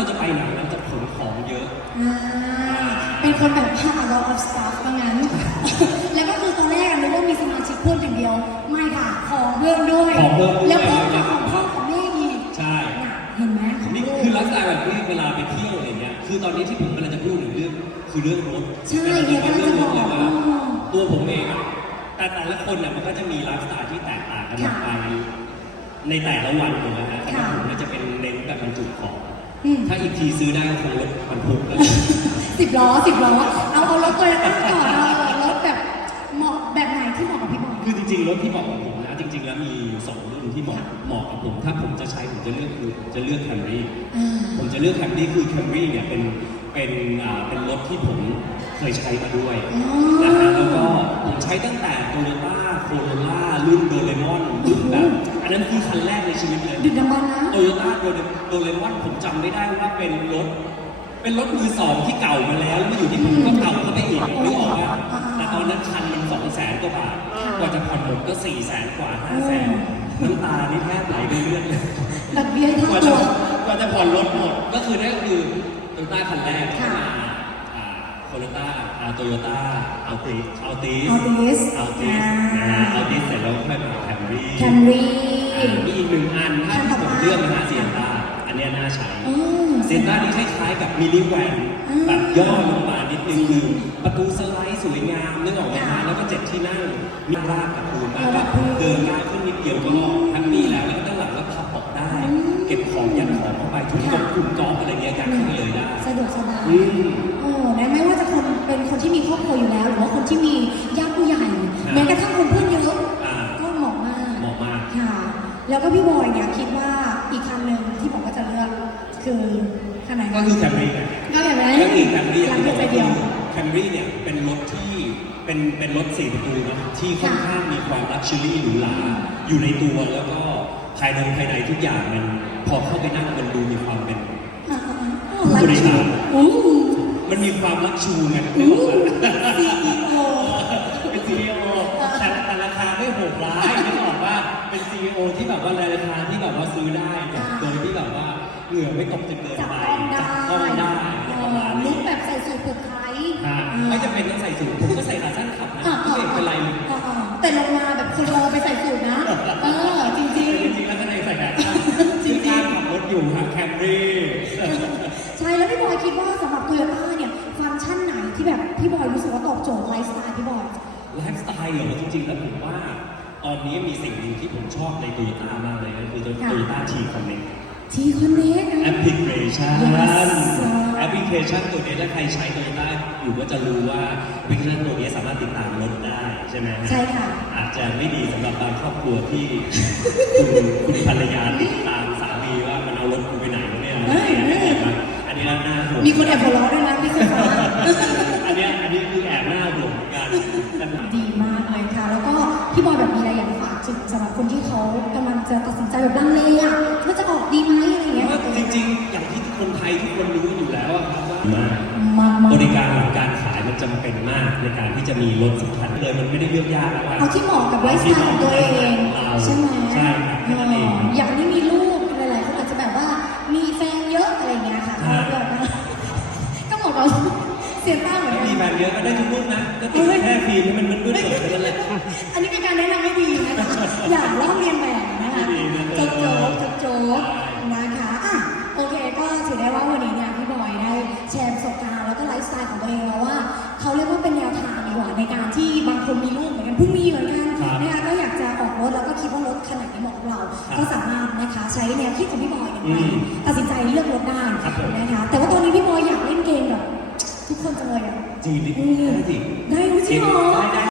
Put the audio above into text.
เราจะไปไหนเราจะขนของเยอะ อ่าเป็นคนแบบ have a lot of stuff ว่างั้น แล้วก็คือตอนแรกอะนึกว่ามีสมาชิกเพิ่มอย่างเดียว ไม่ค่ะ ของเพิ่มด้วย ของเพิ่มด้วย แล้วก็ของพ่อของแม่อีกใช่ น่ะเห็นไหมของนี่ลูกคือไลฟ์สไตล์แบบนี้เวลาไปเที่ยวอะไรเงี้ย คือตอนนี้ที่ผมกำลังจะพูดถึงเรื่องคือเรื่องรถใช่เนี่ยกำลังจะบอกเรื่งรถเลยว่าอ๋อตัวผมเองอะแต่แต่ละคนเนี่ยมันก็จะมีไลฟ์สไตล์ที่แตกต่างกันออกไปในแต่ละวันถูกไหมฮะแต่ของผมเนี่ยจะเป็นเน้นแบบบรรจุของอืม ถ้าอีกทีซื้อได้ก็คงรถบรรทุกแล้วสิบล้อสิบล้อเอาเอารถโตโยต้าก่อนเอารถแบบเหมาะแบบไหนที่เหมาะกับพี่บอล คือจริงๆรถที่เหมาะกับผมนะจริง ๆ แล้วมีสองรุ่นที่เหมาะเหมาะกับผม ถ้าผมจะใช้ผมจะเลือกคือจะเลือกแคมรี่อ่า ผมจะเลือกแคมรี่คือแคมรี่เนี่ยเป็นเป็นอ่าเป็นรถที่ผมเคยใช้มาด้วย อ๋อ นะฮะแล้วก็ผมใช้ตั้งแต่โตโยต้าโคโรล่ารุ่นโดเรมอนรุ่นแบบอั นนั้นคือคันแรกในชีวิตเลยดึกดำบรรพ์นะโตโยต้าโดเรมอนผมจำไม่ได้ว่าเป็นรถ เป็นรถมือสองที่เก่ามาแล้วแล้วมาอยู่ที่ผมก็เก่าเข้าไปอีกนึกออกป่ะแต่ตอนนั้นคันมันสองแสนกว่าบาทกว่าจะผ่อนหมดก็สี่แสนกว่าห้าแสนน้ำตานี่แทบไหลไปเรื่อยเลยแบบเบี้ยกทั้งว่าตัจะว กว่าจะผ่อนรถหมดก็คือนั่นก็คือโตโยต้าคันแรกค่ะโคโรต้าโตโยต้าอัลติอัลติส Altis อัลติสอ่านะฮะอัลติสเสร็จแล้วค่อยมาแคมรี่ แคมรี่ มีอีกหนึ่งอันถ้าคันต่ที่อผมไปเลือกนะฮะเซียนต้าอันเนี้ยน่าใช้อืม เซียนต้านี่คล้ายๆกับมินิแวนอืมแบบย่อลงมานิดนึงคือประตูสไลด์สวยงามนึกออกไหมฮะค่ะแล้วก็เจ็ดที่นั่งมีรากกับพื้นเอมาอกแบบพื้นเดินง่ายขึ้นนิดเดียวก็แฮปปี้แล้วแล้วก็ด้านหลังก็พับออกได้ อืมเก็บของยัดของเข้าไปทุกกค่ะคุมกอล์ฟอะไรเงี้ยยัดเข้าไปเลยได้สะดวกสบาย อืม โอ้นะไม่ว่าจะคนเป็นคนที่มีครอบครัวอยู่แล้ว หรือว่าคนที่มี วก็พี่บอยเนี่ยคิดว่าอีกคันหนึ่งที่บอกว่าจะเลือกคือคันไหนก็คือแคมรี่ไงก็อย่างไรก็คือแคมรี่หลัที่งบอกใจว่าเดียว แคมรี่เนี่ยเป็นรถที่เป็นเป็นรถสี่ประตูนะที่ค่อนข้างมีความลักชัวรี่หรูหราอยู่ในตัวแล้วก็ภายในภายในทุกอย่างมันพอเข้าไปนั่งมันดูมีความเป็นอ่าอ่าอ่าไลฟ์ชูอู้มันมีความลักชูไงอู้นึกออกปะ CEO เป็นซีอีโอแต่แต่ราคาไม่โหดร้ายนึกออกว่า เป็นซีอีโอที่แบบว่าราคาที่แบบว่าซื้อได้แบบโดยที่แบบว่าเหงื่อไม่ตกจนเกินจับไปต้องได้จับต้องได้ประมาณลุนี้กแบบใส่สูทผูกไทยฮะไม่จำเป็นต้องใส่สูทผมก็ใส่ขาสั้นขับนะอ่าไม่เห็นเป็นไรเลยอ่าอ่าแต่ลงมาแบบคุณโอไปใส่สูทนะ เออ จริงแต่จริงๆแล้วข้างในใส่ขาสั้นจริงๆการขับรถอยู่ฮะแคมรี่ๆใช่แล้วพี่บอยคิดว่าสำหรับโตโยต้าเนี่ย ฟังก์ชันไหนที่แบบพี่บอยรู้สึกว่าตอบโจทย์ไลฟ์สไตล์พี่บอย ไลฟ์สไตล์เหรอจริงๆแล้วผมว่า ตอนนี้มีสิ่งหนึ่งที่ผมชอบในโตโยต้ามากเลยก็คือโตค่ะโยต้าทีคอนเน c t ทีคอนเนคแอปพลิเคชัน Yes แอปพลิเคชันตัวนี้ถ้าใครใช้โตโยต้าอยู่ก็จะรู้ว่าแอปพลิเคชันตัวนี้สามารถติดตามรถได้ใช่ไหมฮะใช่ค่ะ อาจจะไม่ดีสำหรับบางครอบครัวที่ คุณคุณภรรยาติดตามสามีว่ามันเอารถกูไปไหนวะเนี่ยเฮ้ยเฮ้ยอันนี้น่าห่วง มีคนแอบหัวเราะด้วยนะ ถึงสำหรับคนที่เขากำลังจะตัดสินใจแบบลังเลอะว่าจะออกดีไหมอะไรอย่างเงี้ยว่าจริงๆ อย่างที่คนไทยทุกคนรู้อยู่แล้วอะครับว่ามากมากบริการหลังการขายมันจำเป็นมากในการที่จะมีรถสักคันเลยมันไม่ได้เลือกยากแล้วว่า เอาที่เหมาะกับไลฟ์สไตล์ของตัวเองเราใช่ไหมใช่ครับแค่นั้นเองอย่างนี้มีลูกหลายๆคนอาจจะแบบว่ามีแฟนเยอะอะไรอย่างเงี้ยค่ะฮะก็แบบว่าก็เหมาะกับเสียต้าเหมือน กันมีแฟนเยอะก็ได้ทุกรุ่นนะก็ติดแค่ฟิล์มให้มันมันด้วยเกิดแค่นั้นแหละ อันนี้เป็นการแนะนำไม่ดีนะคะอย่าลอกเรียนแบบนะคะไม่ดีนะโจ๊กโจ๊กโจ๊กโจ๊กนะคะอะโอเคก็ถือได้ว่าวันนี้เนี่ยพี่บอยได้แชร์ประสบการณ์แล้วก็ไลฟ์สไตล์ของตัวเองแล้วว่าเขาเรียกว่าเป็นแนวทางดีกว่าในการที่บางคนมีลูกเหมือนกันเพิ่งมีเหมือนกันครับ นะคะก็อยากจะออกรถแล้วก็คิดว่ารถขนาดนี้เหมาะกับเราครับก็สามารถนะคะใช้แนวคิดของพี่บอยเนี่ยอืไปมตัดสินใจเลือกรถได้ครับผมนะคะแต่ว่าตอนนี้พี่บอยอยากเล่นเกมแบบทุกคนจังเลยอะ จริงดิอืมได้จริงได้จริงเหรอ ได้ได้